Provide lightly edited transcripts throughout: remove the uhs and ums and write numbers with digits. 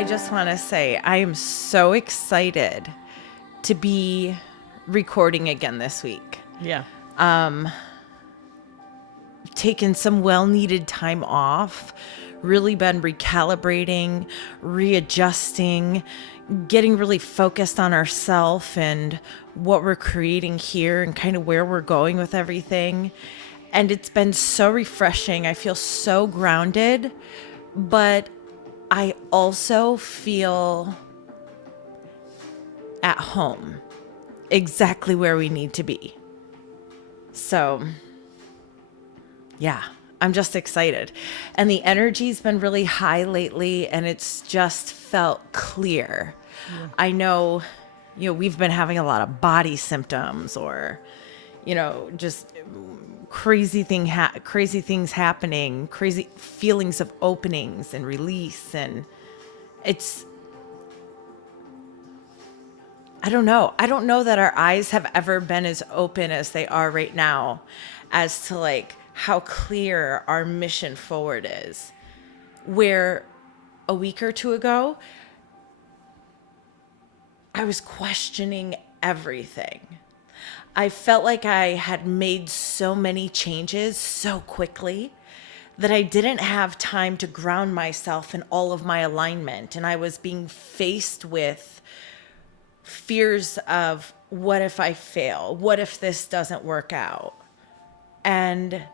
I just want to say I am so excited to be recording again this week. Yeah. Taken some well-needed time off, really been recalibrating, readjusting, getting really focused on ourselves and what we're creating here and kind of where we're going with everything. And it's been so refreshing. I feel so grounded, but I also feel at home, exactly where we need to be. So, yeah, I'm just excited. And the energy's been really high lately, and it's just felt clear. Yeah. I know, we've been having a lot of body symptoms or, just crazy things happening, crazy feelings of openings and release. And I don't know that our eyes have ever been as open as they are right now as to like how clear our mission forward is. Where a week or two ago, I was questioning everything. I felt like I had made so many changes so quickly that I didn't have time to ground myself in all of my alignment. And I was being faced with fears of, what if I fail? What if this doesn't work out? And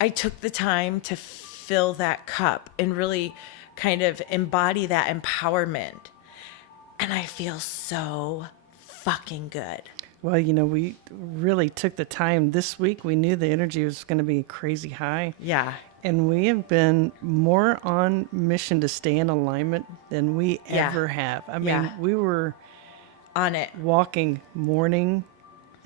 I took the time to fill that cup and really kind of embody that empowerment. And I feel so fucking good. Well, we really took the time this week. We knew the energy was going to be crazy high. Yeah. And we have been more on mission to stay in alignment than we ever have. I mean, we were on it, walking morning,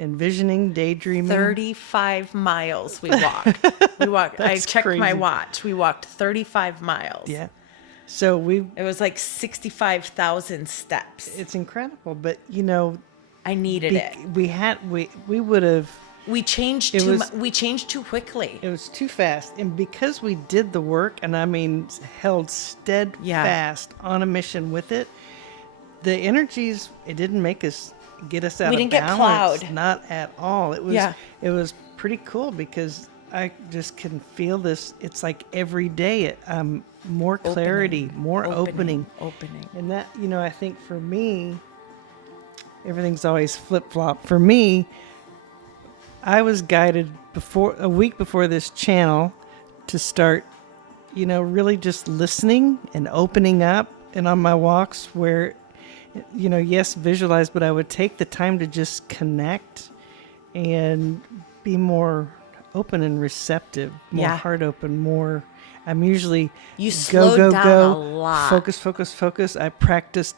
envisioning, daydreaming. 35 miles we walked. I checked crazy. My watch. We walked 35 miles. Yeah. So it was like 65,000 steps. It's incredible, but I needed it. We would have. We changed too quickly. It was too fast. And because we did the work and held steadfast on a mission with it, the energies, it didn't make us get us out of balance. We didn't get plowed. Not at all. It was pretty cool because I just can feel this. It's like every day, more clarity, more opening. And that, I think for me, everything's always flip-flop. For me, I was guided a week before this channel to start, really just listening and opening up. And on my walks where, yes, visualize, but I would take the time to just connect and be more open and receptive, more heart open, more. I'm usually go, a lot. Focus. I practiced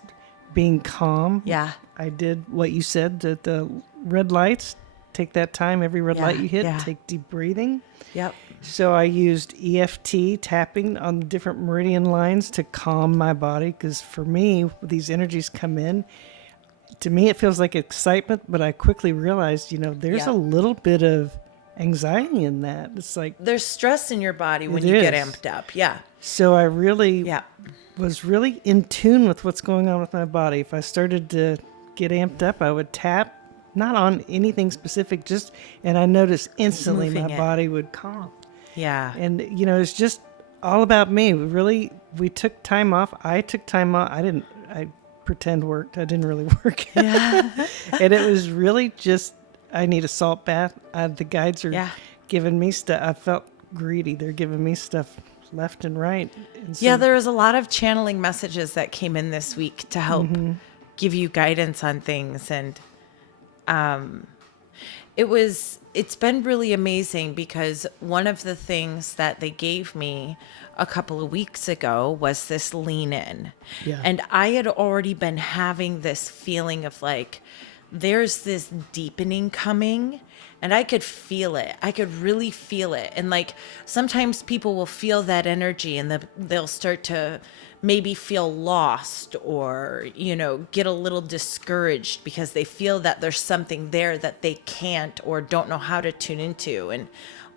being calm. Yeah. I did what you said, the red lights. Take that time, every red light you hit, take deep breathing. Yep. So I used EFT tapping on the different meridian lines to calm my body. Because for me, these energies come in. To me, it feels like excitement, but I quickly realized, there's a little bit of anxiety in that. It's like there's stress in your body when you get amped up. Yeah. So I really was really in tune with what's going on with my body. If I started to get amped up, I would tap. Not on anything specific, and I noticed instantly my body would calm. Yeah. And, it's just all about me. We took time off. I took time off. I pretend worked. I didn't really work. Yeah. And it was really just, I need a salt bath. The guides are giving me stuff. I felt greedy. They're giving me stuff left and right. And so, there was a lot of channeling messages that came in this week to help give you guidance on things. And it's been really amazing because one of the things that they gave me a couple of weeks ago was this lean in. Yeah. And I had already been having this feeling of like, there's this deepening coming and I could feel it. I could really feel it. And like sometimes people will feel that energy and they'll start to maybe feel lost or, get a little discouraged because they feel that there's something there that they can't or don't know how to tune into. And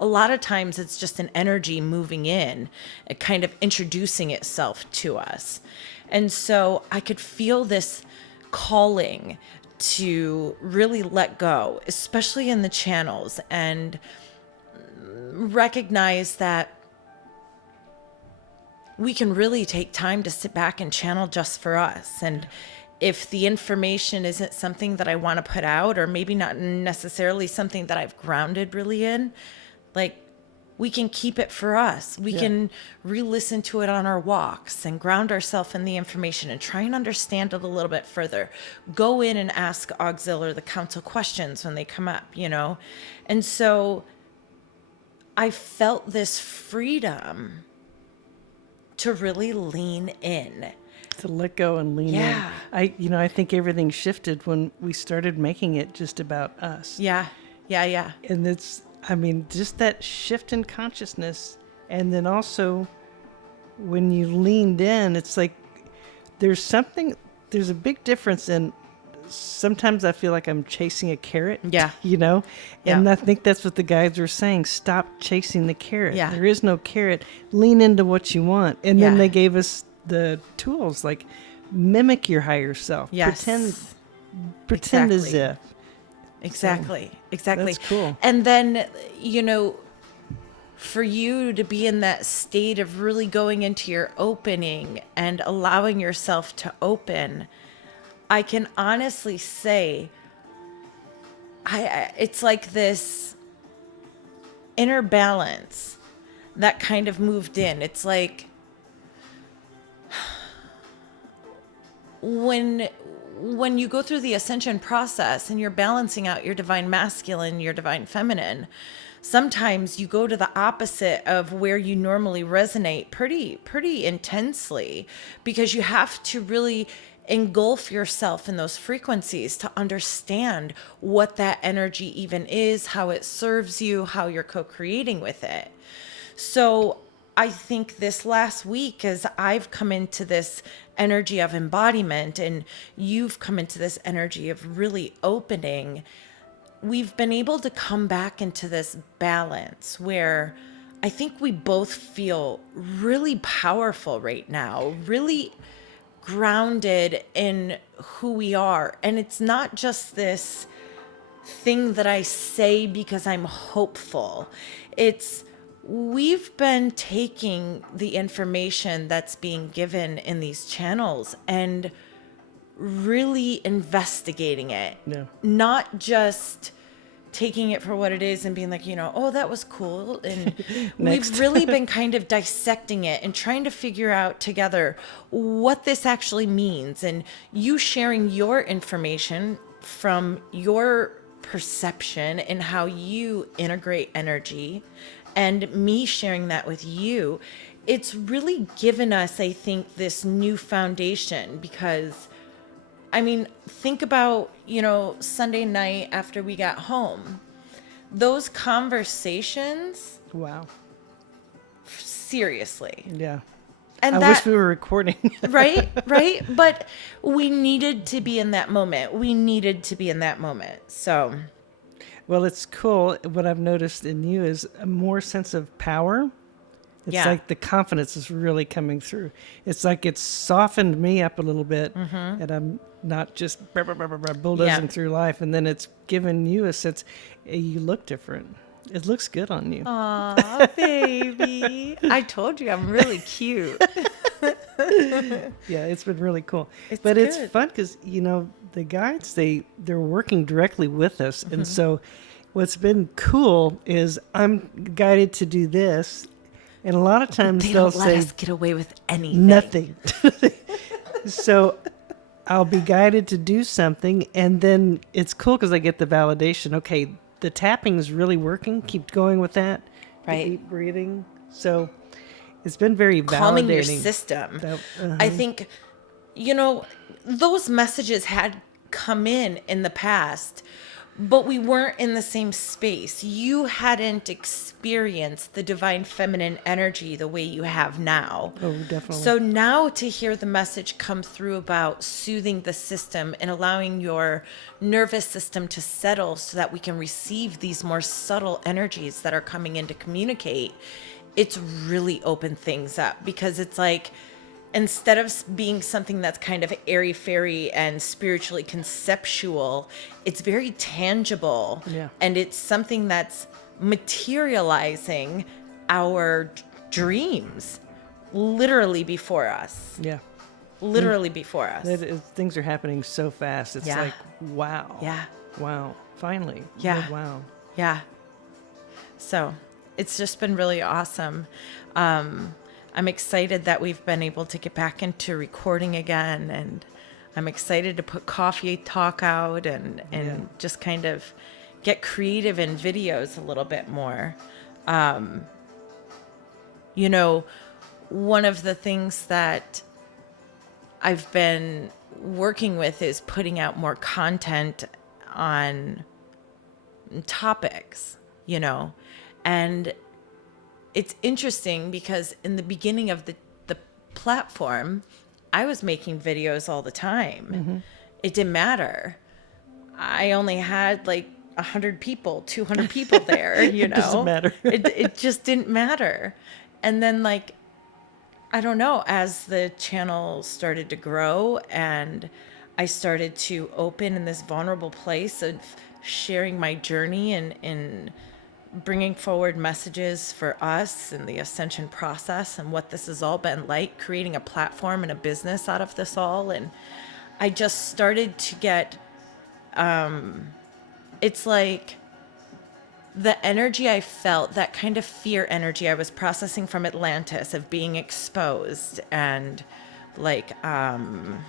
a lot of times it's just an energy moving in, kind of introducing itself to us. And so I could feel this calling to really let go, especially in the channels, and recognize that we can really take time to sit back and channel just for us. And if the information isn't something that I want to put out, or maybe not necessarily something that I've grounded really in, like, we can keep it for us. We can re-listen to it on our walks and ground ourselves in the information and try and understand it a little bit further. Go in and ask Auxil or the council questions when they come up, And so I felt this freedom to really lean in. To let go and lean in. I think everything shifted when we started making it just about us. Yeah. And just that shift in consciousness. And then also when you leaned in, it's like there's a big difference in sometimes I feel like I'm chasing a carrot. Yeah. And I think that's what the guides were saying. Stop chasing the carrot. Yeah. There is no carrot. Lean into what you want. And then they gave us the tools like mimic your higher self. Yes. Pretend as if. Exactly. That's cool. And then, for you to be in that state of really going into your opening and allowing yourself to open, I can honestly say, it's like this inner balance that kind of moved in. It's like when you go through the ascension process and you're balancing out your divine masculine, your divine feminine, sometimes you go to the opposite of where you normally resonate pretty intensely, because you have to really engulf yourself in those frequencies to understand what that energy even is, how it serves you, how you're co-creating with it. So I think this last week, as I've come into this energy of embodiment and you've come into this energy of really opening, we've been able to come back into this balance where I think we both feel really powerful right now, really grounded in who we are. And it's not just this thing that I say because I'm hopeful. We've been taking the information that's being given in these channels and really investigating it. Yeah. Not just taking it for what it is and being like, oh, that was cool. And we've really been kind of dissecting it and trying to figure out together what this actually means. And you sharing your information from your perception and how you integrate energy, and me sharing that with you, it's really given us, I think, this new foundation. Because think about, Sunday night after we got home, those conversations. Wow. Seriously. Yeah. And I wish we were recording. Right. But we needed to be in that moment. So. Well, it's cool. What I've noticed in you is a more sense of power. It's like the confidence is really coming through. It's like it's softened me up a little bit, and I'm not just bulldozing through life. And then it's given you a sense, you look different. It looks good on you. Aw, baby. I told you I'm really cute. Yeah, it's been really cool. It's fun because, the guides, they're working directly with us. And so what's been cool is I'm guided to do this. And a lot of times they'll say, let us get away with anything. Nothing. So I'll be guided to do something. And then it's cool because I get the validation. Okay, the tapping is really working. Keep going with that. Right. Deep breathing. So it's been very validating. Calming your system. I think, those messages had come in the past, but we weren't in the same space. You hadn't experienced the divine feminine energy the way you have now. Oh, definitely. So now to hear the message come through about soothing the system and allowing your nervous system to settle so that we can receive these more subtle energies that are coming in to communicate, it's really opened things up, because it's like, instead of being something that's kind of airy-fairy and spiritually conceptual, it's very tangible. Yeah. And it's something that's materializing our dreams literally before us. Yeah. Literally before us. Things are happening so fast. It's like, wow. Yeah. Wow. Finally. Yeah. Oh, wow. Yeah. So it's just been really awesome. I'm excited that we've been able to get back into recording again, and I'm excited to put Coffee Talk out and just kind of get creative in videos a little bit more. You know, one of the things that I've been working with is putting out more content on topics, you know, and it's interesting because in the beginning of the platform, I was making videos all the time. Mm-hmm. It didn't matter. I only had like 100 people, 200 people there, you know. It doesn't matter. It just didn't matter. And then, like, I don't know, as the channel started to grow and I started to open in this vulnerable place of sharing my journey and bringing forward messages for us and the ascension process and what this has all been like, creating a platform and a business out of this all. And I just started to get, it's like the energy I felt, that kind of fear energy I was processing from Atlantis of being exposed and like, kind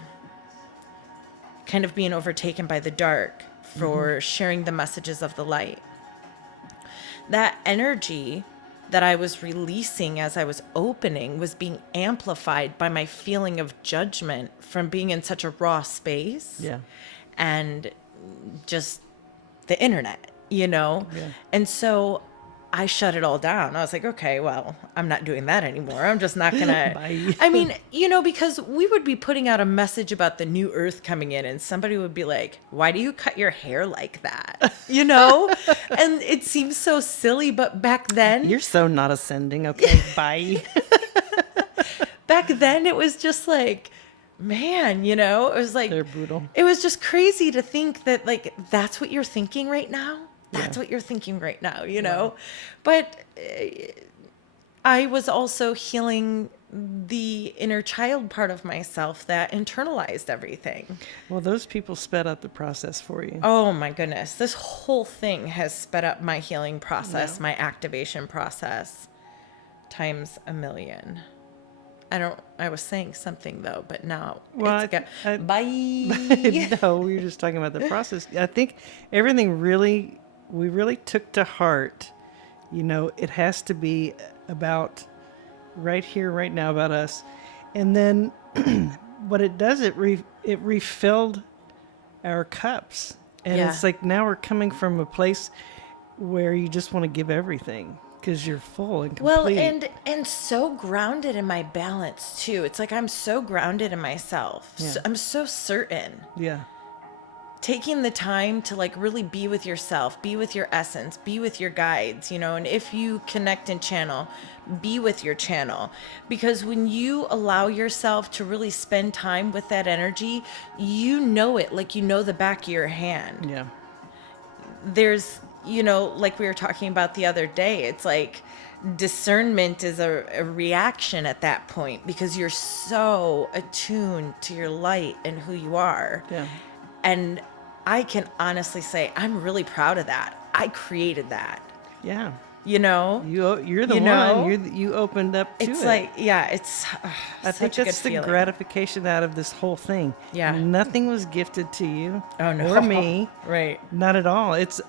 of being overtaken by the dark for sharing the messages of the light. That energy that I was releasing as I was opening was being amplified by my feeling of judgment from being in such a raw space. Yeah. And just the internet, you know? Yeah. And so I shut it all down. I was like, okay, well, I'm not doing that anymore. I'm just not going to. Bye. I mean, you know, because we would be putting out a message about the new earth coming in and somebody would be like, why do you cut your hair like that? You know? And it seems so silly, but back then. You're so not ascending. Okay, bye. Back then, it was just like, man, you know, it was like. They're brutal. It was just crazy to think that, like, that's what you're thinking right now. That's what you're thinking right now, you know? But I was also healing the inner child part of myself that internalized everything. Well, those people sped up the process for you. Oh my goodness. This whole thing has sped up my healing process, my activation process times a million. I was saying something though, but now Well, bye. No, we were just talking about the process. I think everything we really took to heart, you know, it has to be about right here, right now, about us. And then what it does, it refilled our cups. And it's like now we're coming from a place where you just want to give everything because you're full and complete. Well, and so grounded in my balance too. It's like I'm so grounded in myself. Yeah. I'm so certain. Yeah. Taking the time to like really be with yourself, be with your essence, be with your guides, you know, and if you connect and channel, be with your channel. Because when you allow yourself to really spend time with that energy, you know it like you know the back of your hand. Yeah. There's, you know, like we were talking about the other day, it's like discernment is a reaction at that point because you're so attuned to your light and who you are. Yeah. And I can honestly say I'm really proud of that. I created that. Yeah. You know? You're the You know? one. You opened up to it. It's like, yeah, it's I think such a good that's the feeling. gratification out of this whole thing. Yeah. Nothing was gifted to you. Oh, no. Or me. Right. Not at all. It's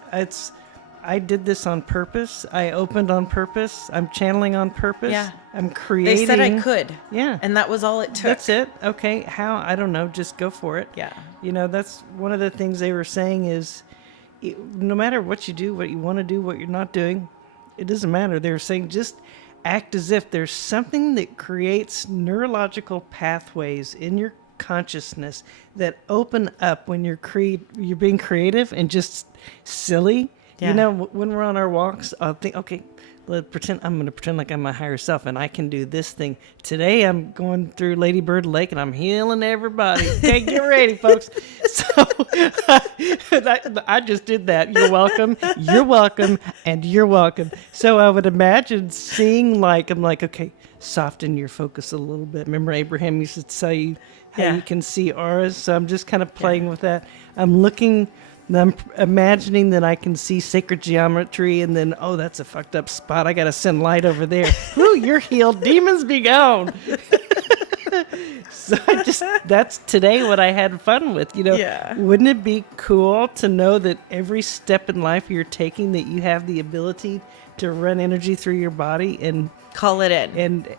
I did this on purpose. I opened on purpose. I'm channeling on purpose. Yeah. I'm creating. They said I could. Yeah. And that was all it took. That's it. Okay. How? I don't know. Just go for it. Yeah. You know, that's one of the things they were saying is, no matter what you do, what you want to do, what you're not doing, it doesn't matter. They're saying just act as if there's something that creates neurological pathways in your consciousness that open up when you're being creative and just silly. Yeah. You know, when we're on our walks, I'll think, okay, I'm going to pretend like I'm my higher self and I can do this thing. Today I'm going through Lady Bird Lake and I'm healing everybody. Okay, get ready, folks. So I just did that. You're welcome, and you're welcome. So I would imagine seeing I'm like, okay, soften your focus a little bit. Remember Abraham used to tell you how you can see auras? So I'm just kind of playing with that. I'm imagining that I can see sacred geometry and then, oh, that's a fucked up spot. I got to send light over there. Ooh, you're healed. Demons be gone. So that's today what I had fun with, you know. Yeah. Wouldn't it be cool to know that every step in life you're taking, that you have the ability to run energy through your body and call it in and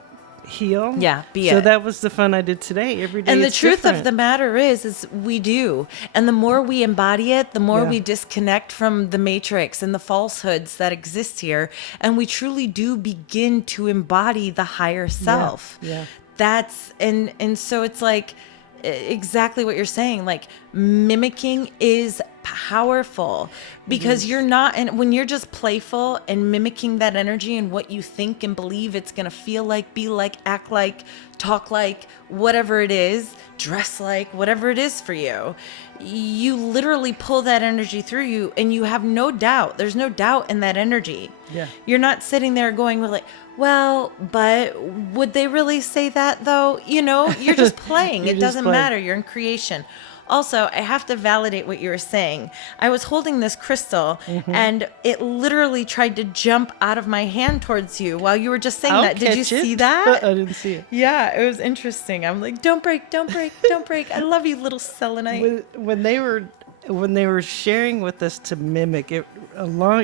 heal? Yeah, So that was the fun I did today. Every day. And the it's truth different. of the matter is we do. And the more we embody it, the more we disconnect from the matrix and the falsehoods that exist here. And we truly do begin to embody the higher self. Yeah. That's, and so it's like exactly what you're saying. Like mimicking is powerful because you're not, and when you're just playful and mimicking that energy and what you think and believe it's going to feel like, be like, act like, talk like, whatever it is, dress like, whatever it is for you, you literally pull that energy through you and you have no doubt. There's no doubt in that energy. Yeah. You're not sitting there going like, well, but would they really say that though? You know, you're just playing. It doesn't matter. You're in creation. Also, I have to validate what you were saying. I was holding this crystal and it literally tried to jump out of my hand towards you while you were just saying that. Did you see that? I didn't see it. Yeah, it was interesting. I'm like, don't break, don't break, don't break. I love you, little selenite. When they were sharing with us to mimic it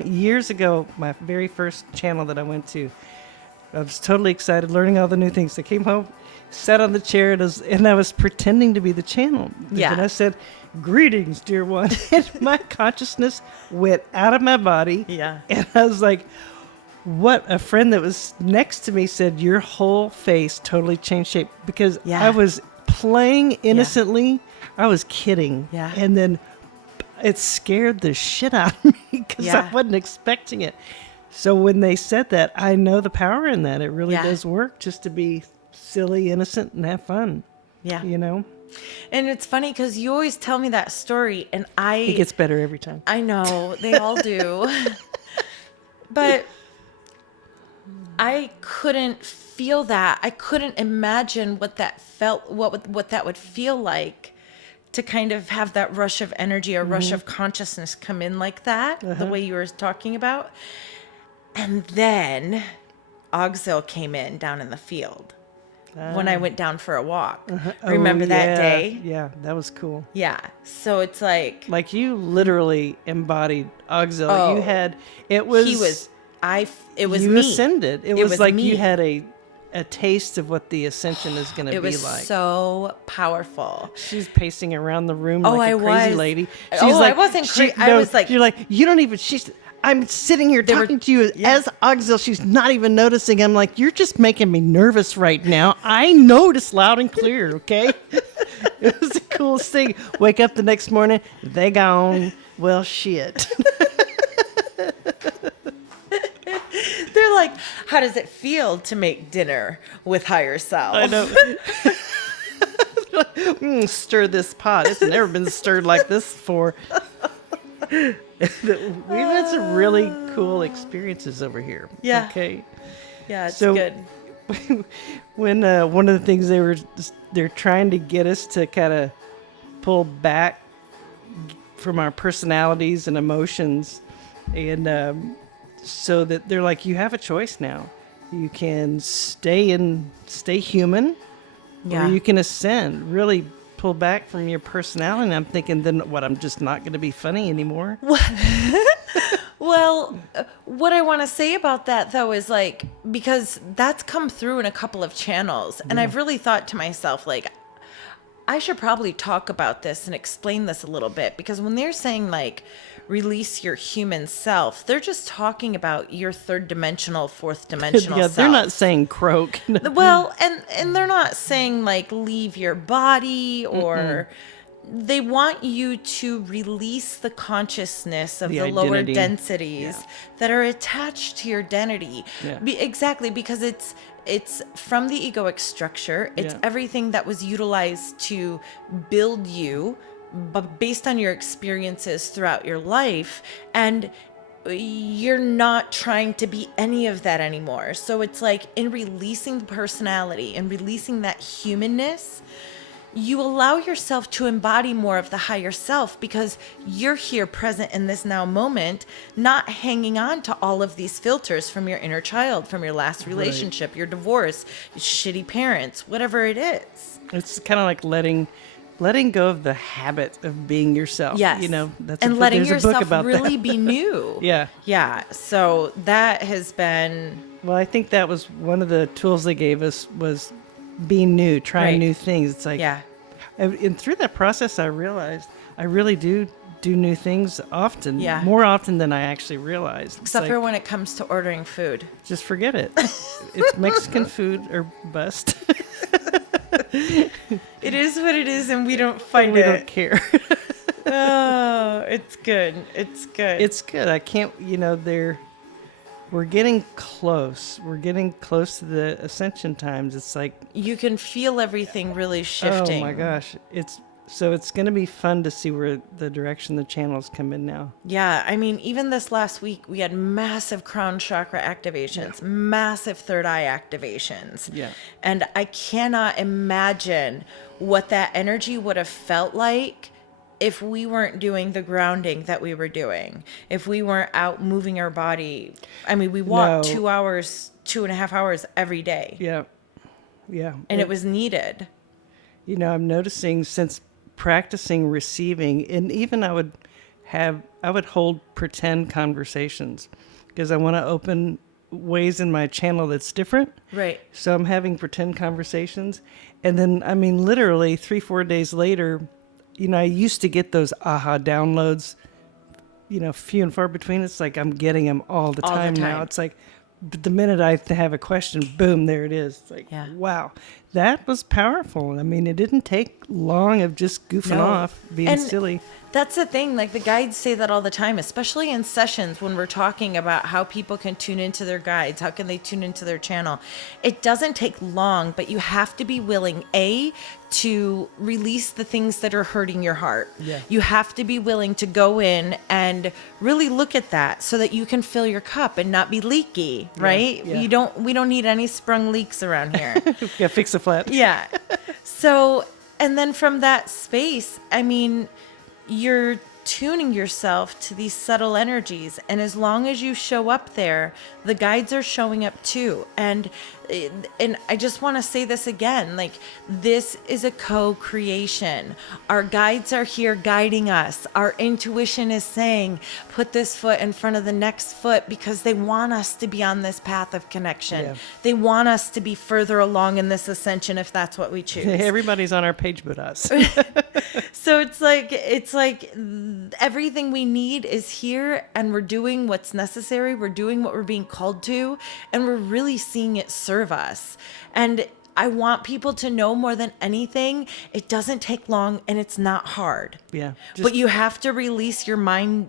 years ago, my very first channel that I went to, I was totally excited, learning all the new things. I came home, sat on the chair, and I was pretending to be the channel. Yeah. And I said, "Greetings, dear one." And my consciousness went out of my body. Yeah. And I was like, what? A friend that was next to me said, your whole face totally changed shape, because I was playing innocently. I was kidding. Yeah. And then it scared the shit out of me because I wasn't expecting it. So when they said that, I know the power in that. It really does work, just to be silly, innocent, and have fun. Yeah. You know? And it's funny because you always tell me that story, and it gets better every time. I know, they all do. But I couldn't feel that. I couldn't imagine what that felt, what that would feel like, to kind of have that rush of energy or rush of consciousness come in like that, the way you were talking about. And then Auxil came in down in the field when I went down for a walk. Remember that day? Yeah, that was cool. Yeah. So it's like you literally embodied Auxil. Oh, you had, it was you me. Ascended. It was like me. You had a taste of what the ascension is going to be like. It was so powerful. She's pacing around the room like a crazy lady. She's I wasn't crazy. I was like, you're like, you don't even, I'm sitting here talking to you as Auxil. She's not even noticing. I'm like, you're just making me nervous right now. I noticed loud and clear, okay? It was the coolest thing. Wake up the next morning, they gone. Well, shit. They're like, how does it feel to make dinner with higher self? I know. Stir this pot. It's never been stirred like this before. We've had some really cool experiences over here. Yeah. Okay. Yeah, it's good. When one of the things they're trying to get us to kind of pull back from our personalities and emotions, and so that they're like, you have a choice now. You can stay human, or you can ascend. Really pull back from your personality. And I'm thinking, then what? I'm just not going to be funny anymore. Well, what I want to say about that, though, is like, because that's come through in a couple of channels, and I've really thought to myself, like, I should probably talk about this and explain this a little bit, because when they're saying like release your human self. They're just talking about your third dimensional, fourth dimensional self. They're not saying croak. Well, and they're not saying like leave your body or they want you to release the consciousness of the lower densities that are attached to your identity. Yeah. Exactly, because it's from the egoic structure. It's everything that was utilized to build you, but based on your experiences throughout your life. And you're not trying to be any of that anymore. So it's like in releasing the personality and releasing that humanness, you allow yourself to embody more of the higher self because you're here present in this now moment, not hanging on to all of these filters from your inner child, from your last relationship, your divorce, your shitty parents, whatever it is. It's kind of like letting go of the habit of being yourself. Yes. You know, that's and letting there's yourself a book about really that. be new. Yeah. Yeah. So that has been... Well, I think that was one of the tools they gave us was being new, trying new things. It's like, and through that process, I realized I really do new things often, more often than I actually realized. Except for when it comes to ordering food. Just forget it. It's Mexican food or bust. It is what it is, and we don't fight we it. We don't care. Oh, it's good. It's good. It's good. I can't, we're getting close. We're getting close to the ascension times. It's like you can feel everything really shifting. Oh my gosh. It's going to be fun to see where the direction the channels come in now. Yeah. I mean, even this last week, we had massive crown chakra activations, massive third eye activations. Yeah. And I cannot imagine what that energy would have felt like if we weren't doing the grounding that we were doing, if we weren't out moving our body. I mean, we walked 2 hours, 2.5 hours every day. Yeah. Yeah. And it was needed. I'm noticing since practicing receiving, and even I would hold pretend conversations because I want to open ways in my channel that's different. Right. So I'm having pretend conversations. And then, I mean, literally 3-4 days later, I used to get those aha downloads, few and far between. It's like I'm getting them all the time now. It's like the minute I have a question, boom, there it is. It's like, wow, that was powerful. I mean, it didn't take long of just goofing off, being silly. That's the thing. Like the guides say that all the time, especially in sessions when we're talking about how people can tune into their guides. How can they tune into their channel? It doesn't take long, but you have to be willing, to release the things that are hurting your heart. Yeah. You have to be willing to go in and really look at that so that you can fill your cup and not be leaky, right? Yeah. We don't need any sprung leaks around here. Yeah, fix a flat. Yeah. So, and then from that space, I mean, you're tuning yourself to these subtle energies. And as long as you show up there, the guides are showing up too. And I just want to say this again, like this is a co-creation. Our guides are here guiding us. Our intuition is saying, put this foot in front of the next foot because they want us to be on this path of connection. Yeah. They want us to be further along in this ascension if that's what we choose. Everybody's on our page but us. So it's like everything we need is here and we're doing what's necessary. We're doing what we're being called to, and we're really seeing it serve us. And I want people to know more than anything, it doesn't take long and it's not hard. Yeah. But you have to release your mind.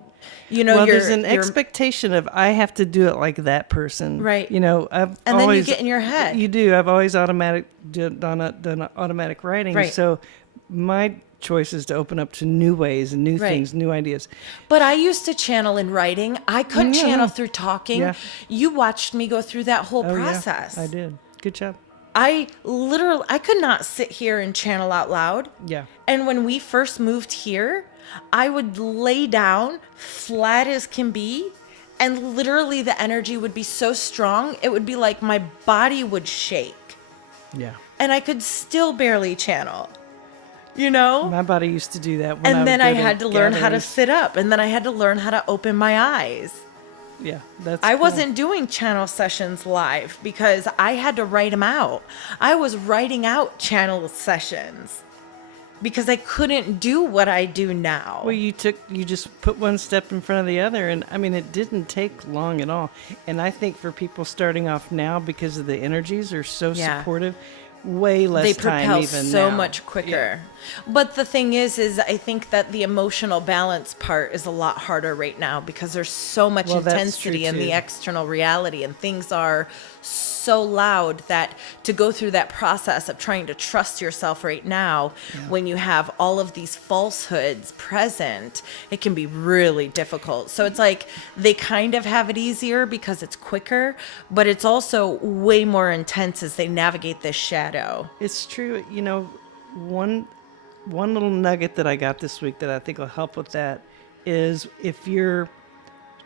There's an expectation of I have to do it like that person. Right. Then you get in your head. You do. I've always done automatic writing. Right. So my choice is to open up to new ways and new things, new ideas. But I used to channel in writing. I couldn't channel through talking. Yeah. You watched me go through that whole process. Yeah, I did. Good job. I could not sit here and channel out loud. Yeah. And when we first moved here, I would lay down flat as can be, and literally the energy would be so strong, it would be like my body would shake. Yeah. And I could still barely channel. My body used to do that. And then I had to learn how to sit up, and then I had to learn how to open my eyes. Yeah, that's I wasn't doing channel sessions live because I had to write them out. I was writing out channel sessions. because I couldn't do what I do now. Well, you just put one step in front of the other, and I mean, it didn't take long at all. And I think for people starting off now, because of the energies are so supportive, way less they time propel even so now. much quicker. But the thing is I think that the emotional balance part is a lot harder right now because there's so much intensity in the external reality, and things are so loud that to go through that process of trying to trust yourself right now when you have all of these falsehoods present, it can be really difficult. So it's like they kind of have it easier because it's quicker, but it's also way more intense as they navigate this shadow. It's true. You know, one little nugget that I got this week that I think will help with that is if you're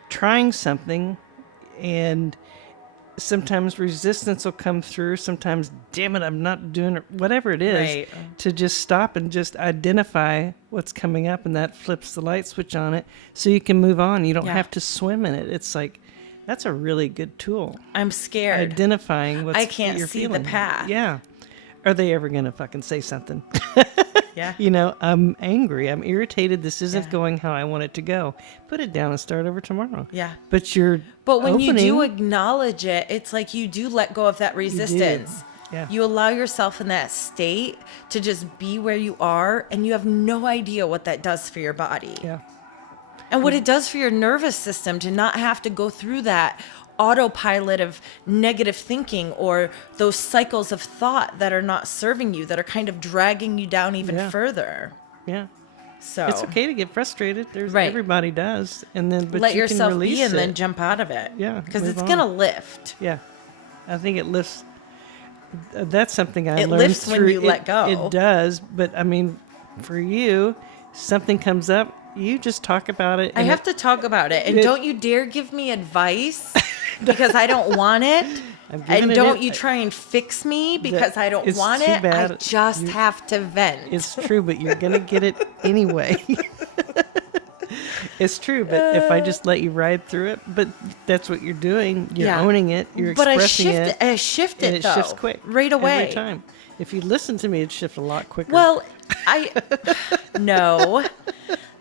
trying something and sometimes resistance will come through, sometimes, damn it, I'm not doing it, whatever it is, to just stop and just identify what's coming up, and that flips the light switch on it so you can move on. You don't have to swim in it. It's like, that's a really good tool. I'm scared. Identifying what's I can't you're see feeling. the path. Yeah. Are they ever going to fucking say something? Yeah. You know, I'm angry. I'm irritated. This isn't going how I want it to go. Put it down and start over tomorrow. Yeah. But when you do acknowledge it, it's like you do let go of that resistance. Yeah. You allow yourself in that state to just be where you are, and you have no idea what that does for your body. Yeah. And what it does for your nervous system to not have to go through that autopilot of negative thinking or those cycles of thought that are not serving you, that are kind of dragging you down even further. Yeah. So it's okay to get frustrated. Everybody does. And then but let you yourself can release be and it. then jump out of it. Yeah. Because it's going to lift. Yeah. I think it lifts. That's something I learned lifts through. when you let go. It does. But I mean, for you, something comes up, you just talk about it. I have to talk about it. And don't you dare give me advice because I don't want it. And don't you try and fix me because I don't want it. I just have to vent. It's true, but you're going to get it anyway. It's true, but if I just let you ride through it, but that's what you're doing. You're owning it. You're expressing it. But I shift it, it though. shifts quick. Right away. Every time. If you listen to me, it'd shift a lot quicker. Well, no.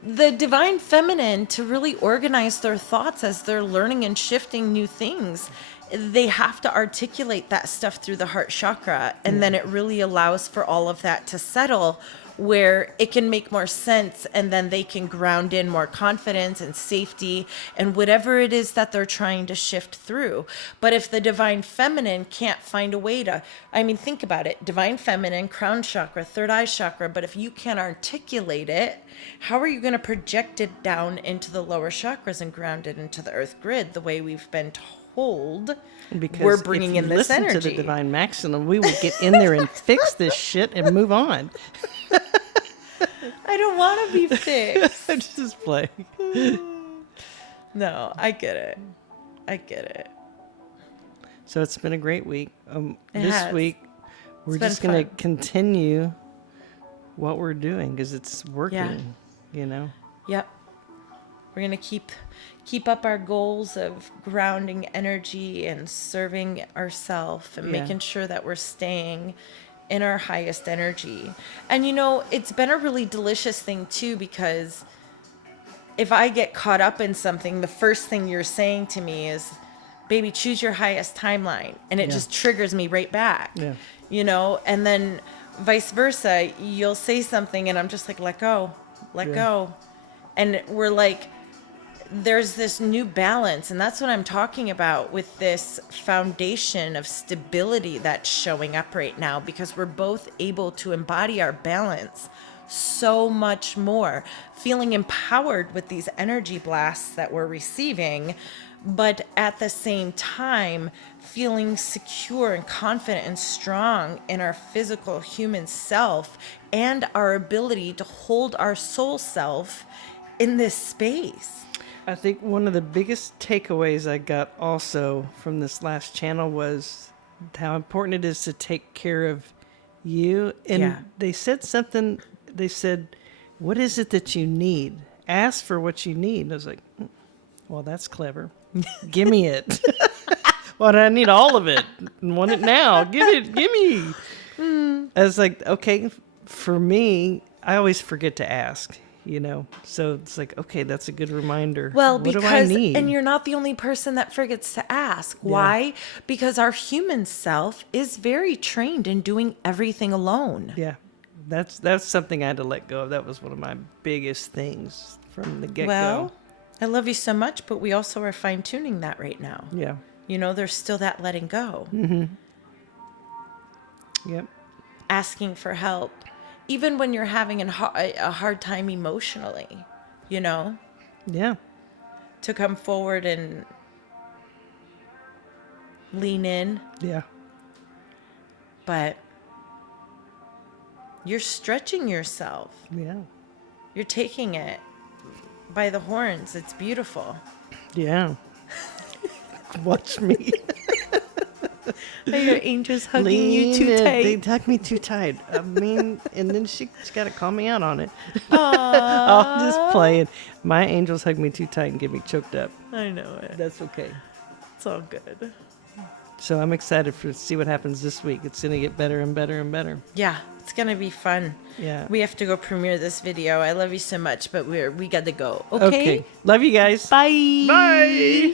The divine feminine, to really organize their thoughts as they're learning and shifting new things, they have to articulate that stuff through the heart chakra. And then it really allows for all of that to settle, where it can make more sense, and then they can ground in more confidence and safety and whatever it is that they're trying to shift through. But if the divine feminine can't find a way to, I mean, think about it, divine feminine, crown chakra, third eye chakra, but if you can't articulate it, how are you going to project it down into the lower chakras and ground it into the earth grid the way we've been told? Because we're bringing in this energy. To the divine maximum, we would get in there and fix this shit and move on. I don't want to be fixed. I'm just playing. No, I get it. I get it. So it's been a great week. This week, we're just going to continue what we're doing because it's working, you know? Yep. We're going to keep up our goals of grounding energy and serving ourselves and making sure that we're staying in our highest energy. And you know, it's been a really delicious thing too, because if I get caught up in something, the first thing you're saying to me is, baby, choose your highest timeline. And it just triggers me right back, you know? And then vice versa, you'll say something and I'm just like, let go. And we're like, there's this new balance, and that's what I'm talking about with this foundation of stability that's showing up right now, because we're both able to embody our balance so much more, feeling empowered with these energy blasts that we're receiving, but at the same time feeling secure and confident and strong in our physical human self and our ability to hold our soul self in this space. I think one of the biggest takeaways I got also from this last channel was how important it is to take care of you. And they said something, they said, what is it that you need? Ask for what you need. And I was like, well, that's clever. Give me it. Well, I need all of it. I want it now. Give me. I was like, okay, for me, I always forget to ask, so it's like, okay, that's a good reminder. Well, what do I need? And you're not the only person that forgets to ask. Yeah. Why? Because our human self is very trained in doing everything alone. Yeah. That's something I had to let go of. That was one of my biggest things from the get-go. Well, I love you so much, but we also are fine-tuning that right now. Yeah. There's still that letting go. Mm-hmm. Yep. Asking for help. Even when you're having a hard time emotionally, Yeah. to come forward and lean in. Yeah. But you're stretching yourself. Yeah. You're taking it by the horns. It's beautiful. Yeah. Watch me. Your angel's hugging you too tight. They hug me too tight. And then she's got to call me out on it. I'm just playing. My angels hug me too tight and get me choked up. I know it. That's okay. It's all good. So I'm excited to see what happens this week. It's going to get better and better and better. Yeah, it's going to be fun. Yeah. We have to go premiere this video. I love you so much, but we got to go. Okay? Love you guys. Bye. Bye.